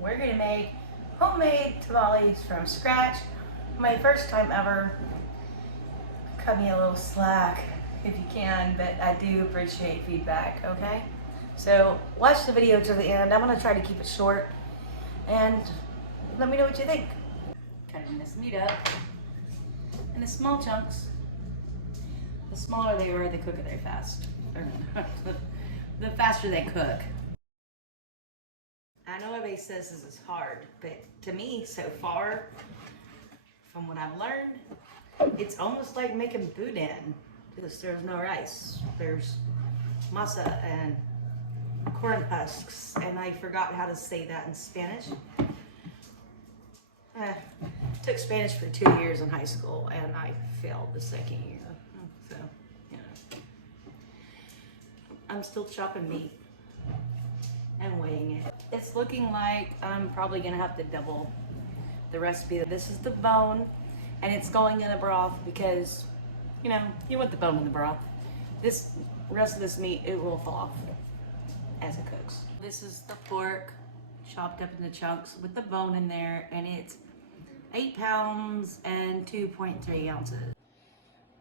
we're gonna make homemade tamales from scratch. My first time ever. Cut me a little slack if you can, but I do appreciate feedback, okay? So watch the video to the end. I'm gonna try to keep it short and let me know what you think. Cutting this meat up into small chunks. The smaller they are, the quicker they fast. The faster they cook. I know everybody says this is hard, but to me, so far, from what I've learned, it's almost like making boudin, because there's no rice. There's masa and corn husks, and I forgot how to say that in Spanish. Took Spanish for 2 years in high school, and I failed the second year. So, you know, I'm still chopping meat and weighing it. It's looking like I'm probably gonna have to double the recipe. This is the bone, and it's going in a broth because, you know, you want the bone in the broth. This rest of this meat, it will fall off as it cooks. This is the pork chopped up into chunks with the bone in there, and it's 8 pounds and 2.3 ounces.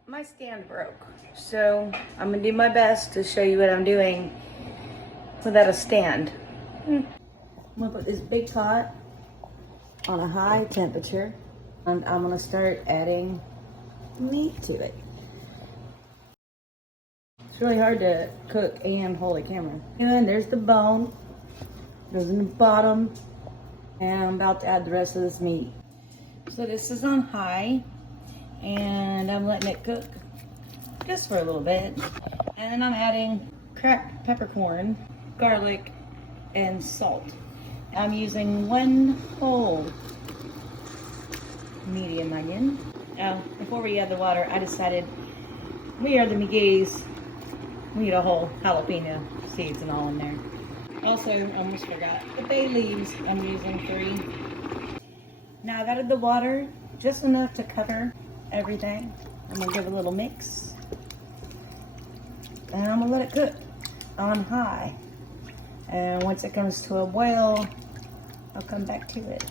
My stand broke, so I'm gonna do my best to show you what I'm doing without a stand. I'm gonna put this big pot on a high temperature, and I'm gonna start adding meat to it. It's really hard to cook and hold a camera. And there's the bone, goes in the bottom, and I'm about to add the rest of this meat. So this is on high, and I'm letting it cook just for a little bit. And then I'm adding cracked peppercorn, garlic, and salt. I'm using 1 whole medium onion. Now, before we add the water, I decided we are the McGee's. We need a whole jalapeno seeds and all in there. Also, I almost forgot the bay leaves. I'm using 3. Now I've added the water, just enough to cover everything. I'm gonna give it a little mix. And I'm gonna let it cook on high. And once it comes to a boil, I'll come back to it.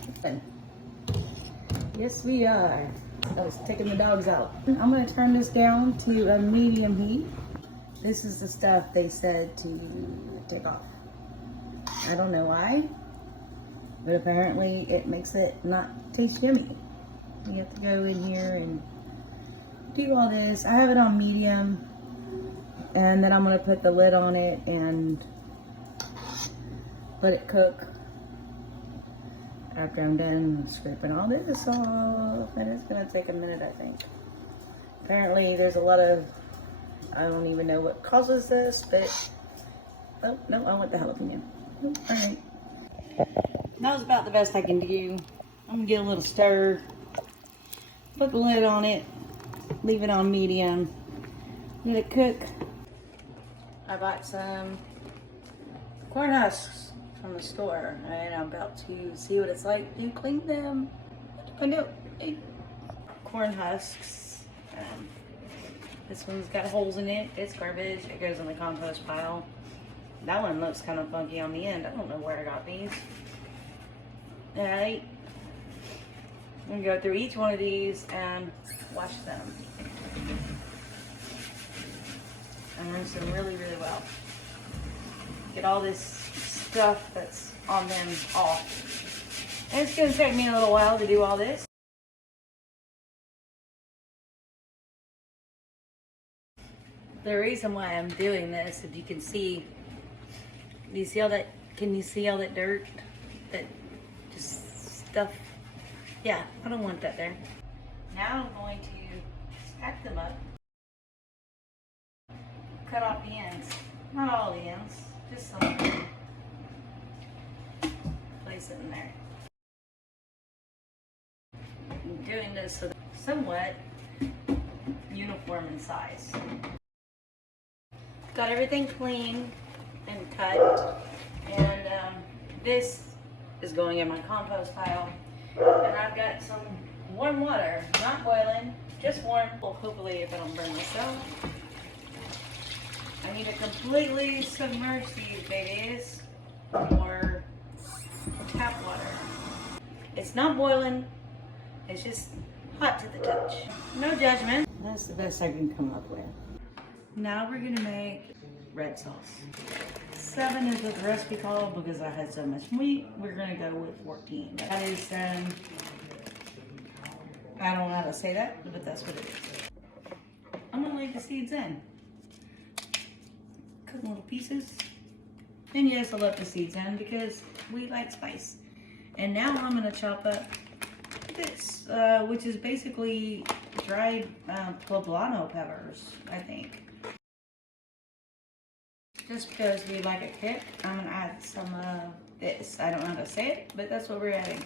Yes, we are. I was taking the dogs out. I'm gonna turn this down to a medium heat. This is the stuff they said to take off. I don't know why, but apparently it makes it not taste yummy. You have to go in here and do all this. I have it on medium, and then I'm gonna put the lid on it and let it cook. After I'm done scraping all this off, and it's gonna take a minute, I think. Apparently there's a lot of, I don't even know what causes this, but, oh, no, I want the jalapeno. Oh, all right. That was about the best I can do. I'm gonna get a little stir, put the lid on it, leave it on medium, let it cook. I bought some corn husks from the store, and I'm about to see what it's like to clean them. I know, corn husks. This one's got holes in it. It's garbage. It goes in the compost pile. That one looks kind of funky on the end. I don't know where I got these. Alright. I'm gonna go through each one of these and wash them. And rinse them really, really well. Get all this stuff that's on them off. And it's gonna take me a little while to do all this. The reason why I'm doing this, if you can see, do you see all that, can you see all that dirt? That just stuff? Yeah, I don't want that there. Now I'm going to stack them up, cut off the ends. Not all the ends, just some of them. Place it in there. I'm doing this so that it's somewhat uniform in size. Got everything clean and cut, and this is going in my compost pile. And I've got some warm water, not boiling, just warm. Well, hopefully if I don't burn myself. I need to completely submerge these babies or tap water. not boiling. It's just hot to the touch. No judgment. That's the best I can come up with. Now we're gonna make red sauce. 7 is what the recipe called because I had so much meat. We're gonna go with 14. That is, I don't know how to say that, but that's what it is. I'm gonna leave the seeds in. Cut little pieces. And yes, I left the seeds in because we like spice. And now I'm gonna chop up this, which is basically dried poblano peppers, I think. Just because we like a kick, I'm gonna add some of this. I don't know how to say it, but that's what we're adding.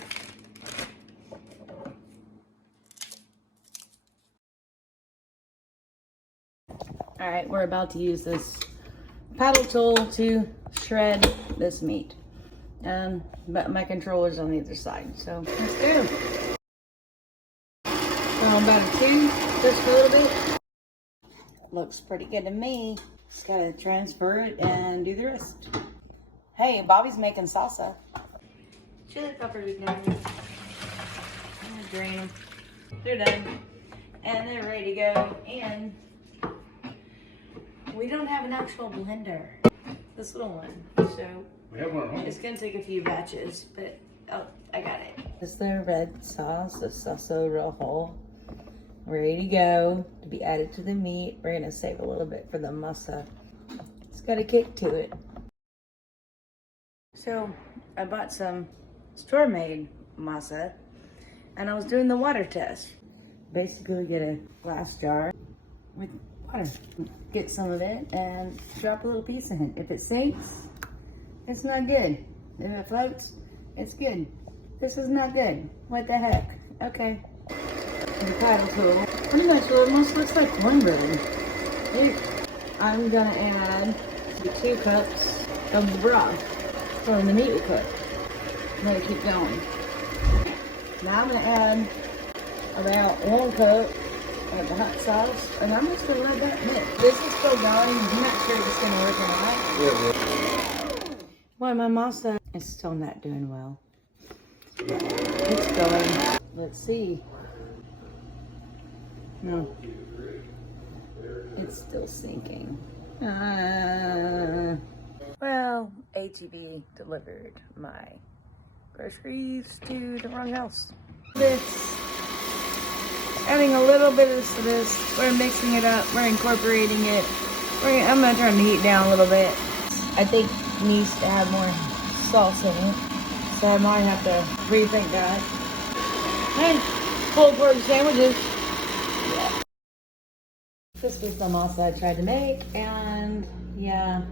All right, we're about to use this paddle tool to shred this meat. But my controller's on the other side, so let's go. So I'm about to chew just a little bit. Looks pretty good to me. Just gotta transfer it and do the rest. Hey, Bobby's making salsa. Chili peppers down. I'm gonna drain them. They're done. And they're ready to go. And we don't have an actual blender. This little one. So we have one at home. It's gonna take a few batches, but oh, I got it. This is the red sauce, the salsa rojo. Ready to go to be added to the meat. We're gonna save a little bit for the masa. It's got a kick to it. So I bought some store-made masa and I was doing the water test. Basically get a glass jar with water. Get some of it and drop a little piece in it. If it sinks, it's not good. If it floats, it's good. This is not good. What the heck? Okay. The paddle tool. Pretty much it almost looks like cornbread. Here, I'm gonna add the 2 cups of the broth from the meat we cooked. I'm gonna keep going. Now I'm gonna add about 1 cup of the hot sauce, and I'm just gonna let that mix. This is still going. I'm not sure if it's gonna work or not. Yeah. Well, my masa is still not doing well. It's going. Let's see. No. It's still sinking. Well, ATV delivered my groceries to the wrong house. Adding a little bit of this. We're mixing it up. We're incorporating it. I'm gonna turn the heat down a little bit. I think it needs to have more sauce in it. So I might have to rethink that. Hey, pulled pork sandwiches. Yeah. This was the masa I tried to make, and yeah,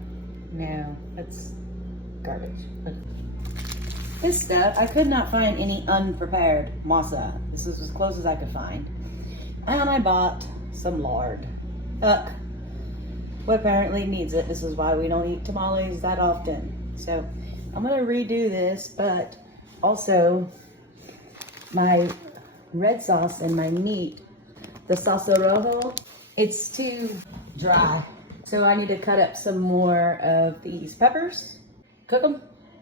no, it's garbage. This stuff, I could not find any unprepared masa. This is as close as I could find. And I bought some lard. What apparently needs it. This is why we don't eat tamales that often. So I'm gonna redo this, but also my red sauce and my meat, the salsa rojo, it's too dry. So I need to cut up some more of these peppers, cook them.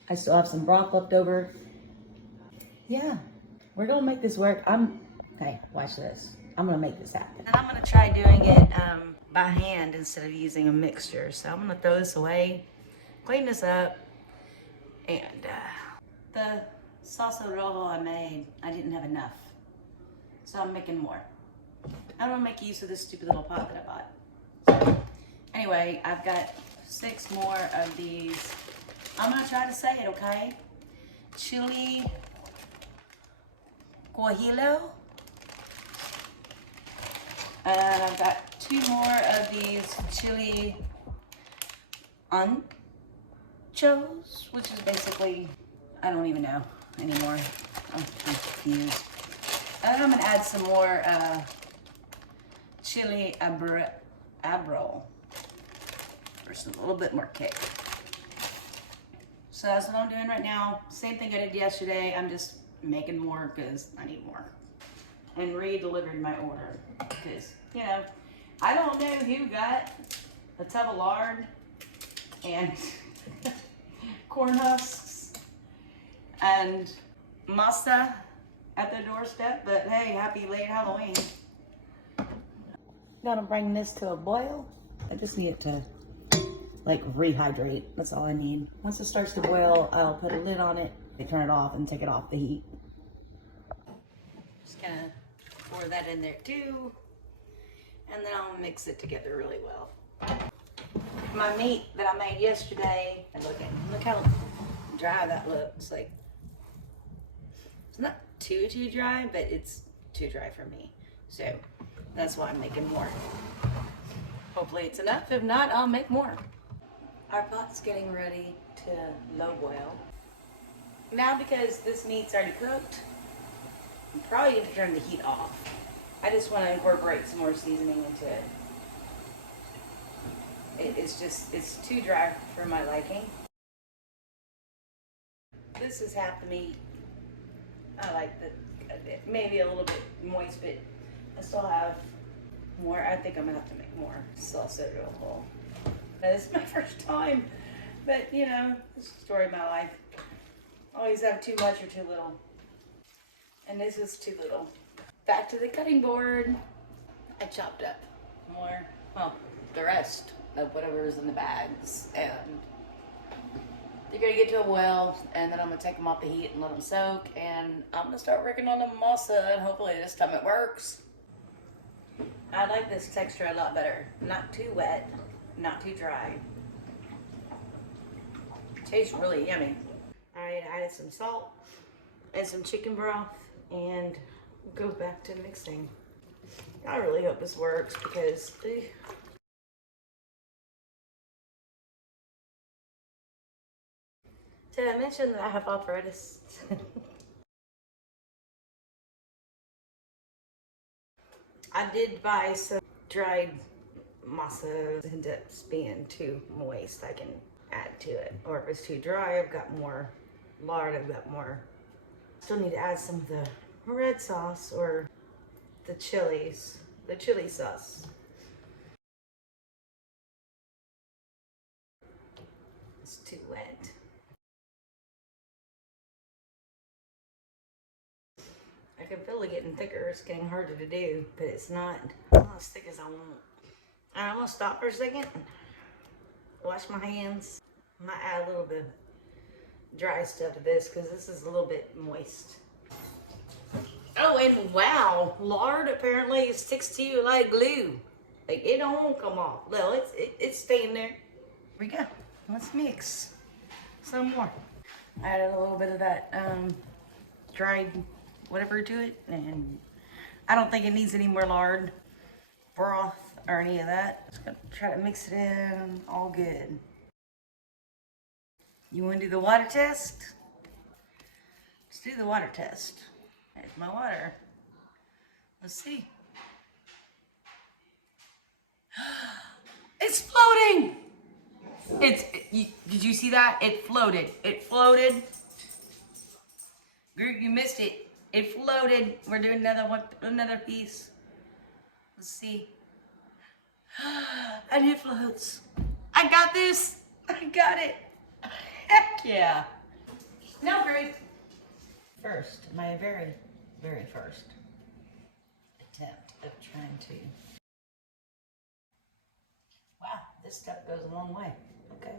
I still have some broth left over. Yeah, we're gonna make this work. Hey, watch this. I'm gonna make this happen. And I'm gonna try doing it by hand instead of using a mixture. So I'm gonna throw this away, clean this up, and the salsa rojo I made, I didn't have enough. So I'm making more. I'm gonna make use of this stupid little pot that I bought. So, anyway, I've got 6 more of these. I'm gonna try to say it, okay? Chili Guajillo. And I've got 2 more of these chili anchos, which is basically, I don't even know anymore. I'm confused. And I'm gonna add some more chili Arbols for some a little bit more kick. So that's what I'm doing right now. Same thing I did yesterday. I'm just making more because I need more. And re-delivered my order because, you know, I don't know who got a tub of lard and corn husks and masa at the doorstep, but hey, happy late Halloween. Gonna bring this to a boil. I just need it to like rehydrate. That's all I need. Once it starts to boil, I'll put a lid on it, turn it off, and take it off the heat. Just gonna pour that in there too, and then I'll mix it together really well. My meat that I made yesterday, and look how dry that looks. Like, it's not too dry, but it's too dry for me. So that's why I'm making more. Hopefully it's enough. If not, I'll make more. Our pot's getting ready to low boil. Now, because this meat's already cooked, I'm probably going to turn the heat off. I just want to incorporate some more seasoning into it. It's too dry for my liking. This is half the meat. I like maybe a little bit moist, but I still have more. I think I'm gonna have to make more salsa real whole. Now, this is my first time, but you know, this is the story of my life. Always have too much or too little. And this is too little. Back to the cutting board. I chopped up more, well, the rest of whatever is in the bags, and they're gonna get to a boil, and then I'm gonna take them off the heat and let them soak, and I'm gonna start working on the masa, and hopefully this time it works. I like this texture a lot better. Not too wet, not too dry. Tastes really yummy. I added some salt and some chicken broth, and go back to mixing. I really hope this works because did I mention that I have arthritis? I did buy some dried masa. It ended up being too moist. I can add to it. Or if it's too dry, I've got more lard. I've got more. Still need to add some of the red sauce or the chili sauce. It's too wet. I can feel it getting thicker. It's getting harder to do, but it's not as thick as I want. I'm gonna stop for a second, wash my hands. I might add a little bit of dry stuff to this because this is a little bit moist. Oh, and wow, lard apparently sticks to you like glue. Like, it don't come off. No, it's staying there. Here we go. Let's mix some more. Added a little bit of that dried whatever to it, and I don't think it needs any more lard, broth, or any of that. Just gonna try to mix it in all good. You want to do the water test? Let's do the water test. There's my water. Let's see. It's floating! Did you see that? It floated. It floated. You missed it. It floated. We're doing another piece. Let's see. And it floats. I got this. I got it. Heck yeah. Now, great. First, my very, very first attempt of trying to. Wow, this step goes a long way. Okay.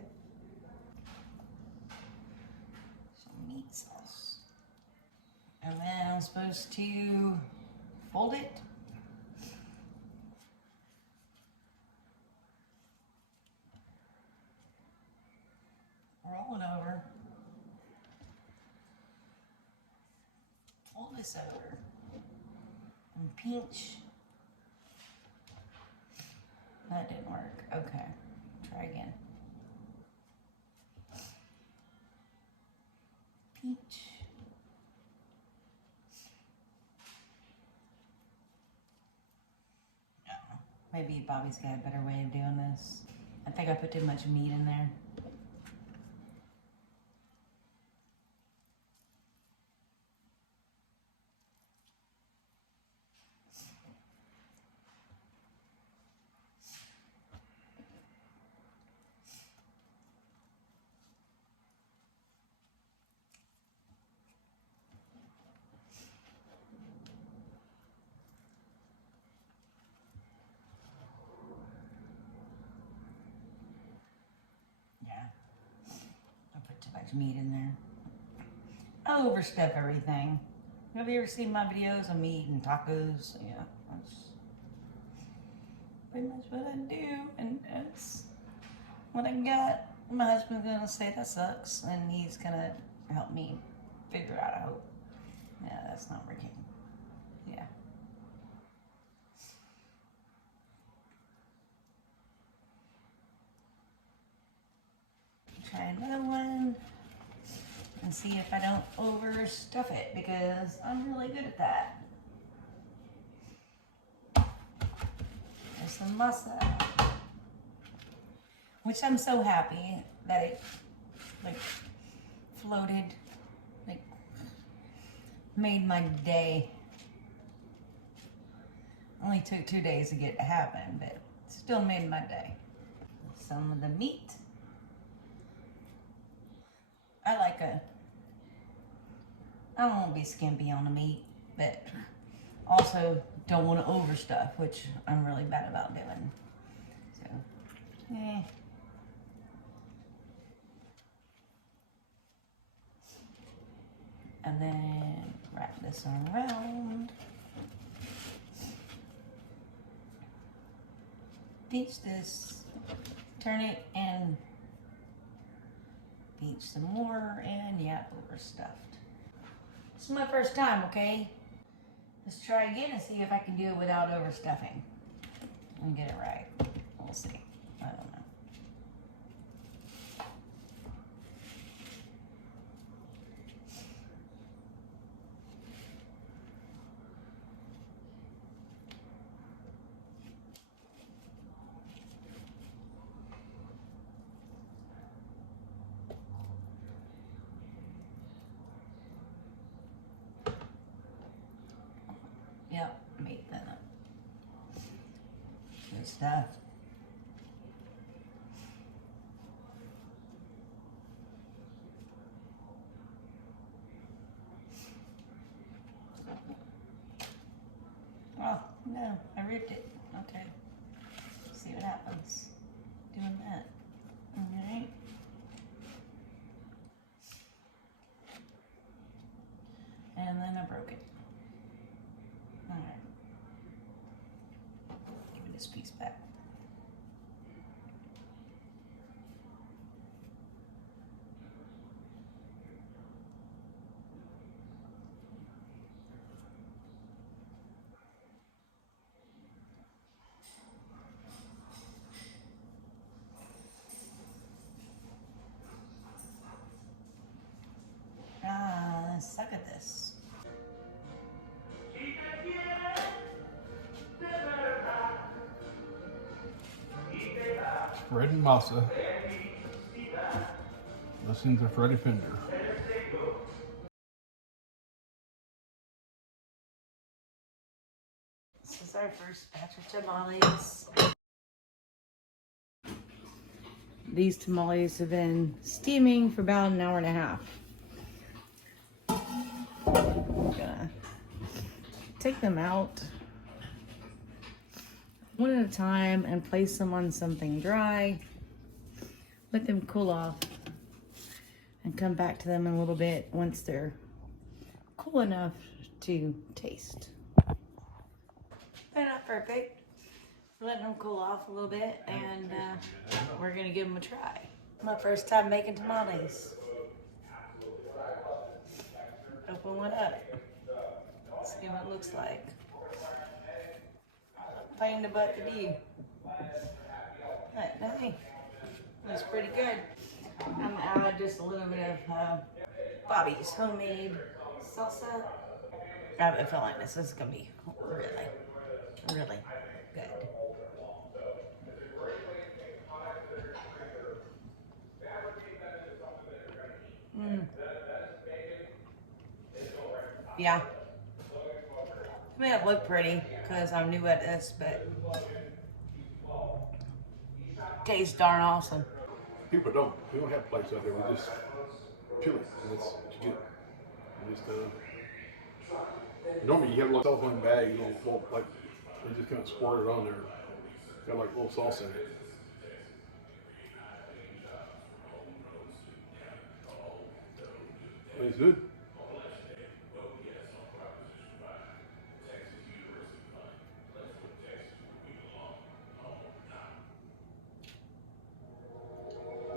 Some meat sauce. And then I'm supposed to fold it. Roll it over. Fold this over. And pinch. That didn't work. Okay. Try again. Pinch. Maybe Bobby's got a better way of doing this. I think I put too much meat in there. much meat in there. I overstuff everything. Have you ever seen my videos of me eating tacos? Yeah, that's pretty much what I do, and that's what I got. My husband's gonna say that sucks, and he's gonna help me figure out, I hope. Yeah, that's not working. Yeah. Try another one and see if I don't overstuff it, because I'm really good at that. There's some masa, which I'm so happy that it like floated, like made my day. Only took 2 days to get it to happen, but still made my day. Some of the meat. I don't want to be skimpy on the meat, but also don't want to overstuff, which I'm really bad about doing. So, yeah. And then wrap this around. Pinch this, turn it, and pinch some more, and yeah, overstuffed. This is my first time, okay? Let's try again and see if I can do it without overstuffing and get it right. We'll see. I don't know. Yep, made that up. Good stuff. Oh, no, I ripped it. Okay. See what happens doing that. Alright. And then I broke it. Alright. Give me this piece back. Suck at this. Bread and masa. Listen to Freddie Fender. This is our first batch of tamales. These tamales have been steaming for about an hour and a half. I'm gonna take them out one at a time and place them on something dry. Let them cool off and come back to them in a little bit once they're cool enough to taste. They're not perfect. Let them cool off a little bit, and we're gonna give them a try. My first time making tamales. Open one up. See what it looks like. Pain in the butt to do. But hey, that's pretty good. I'm gonna add just a little bit of Bobby's homemade salsa. I have a feeling this is gonna be really, really good. Yeah. It may not look pretty because I'm new at this, but tastes darn awesome. People don't. We don't have plates out there. We just chill it. And that's what you get. You just normally you have a little cellophane bag, you know, like they just kind of squirt it on there. Got like a little sauce in it. It's good.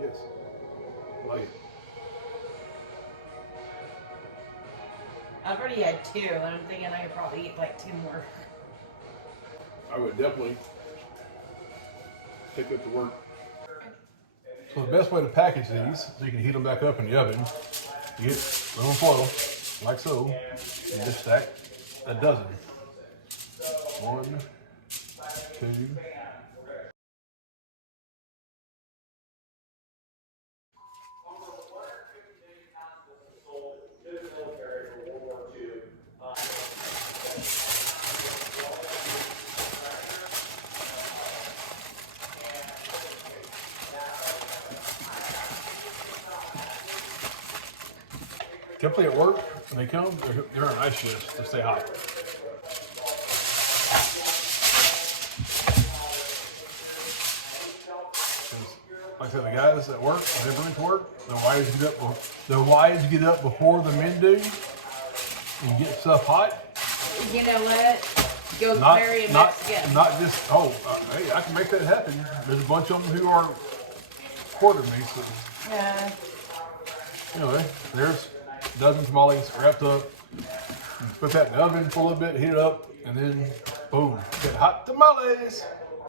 Yes. Like it. I've already had 2, and I'm thinking I could probably eat like 2 more. I would definitely take that to work. So the best way to package these, so you can heat them back up in the oven, you get aluminum foil, like so, and just stack a dozen. 1, 2. Typically at work, when they come, they're on ice chest to stay hot. Like I said, the guys at work, when they bring it to work, the wives get up before the men do and get stuff hot. You know what? Go marry a not Mexican. Not just, hey, I can make that happen. There's a bunch of them who are quarter me, so. Yeah. Anyway, there's a dozen tamales wrapped up. Put that in the oven for a little bit, heat it up, and then boom, get hot tamales.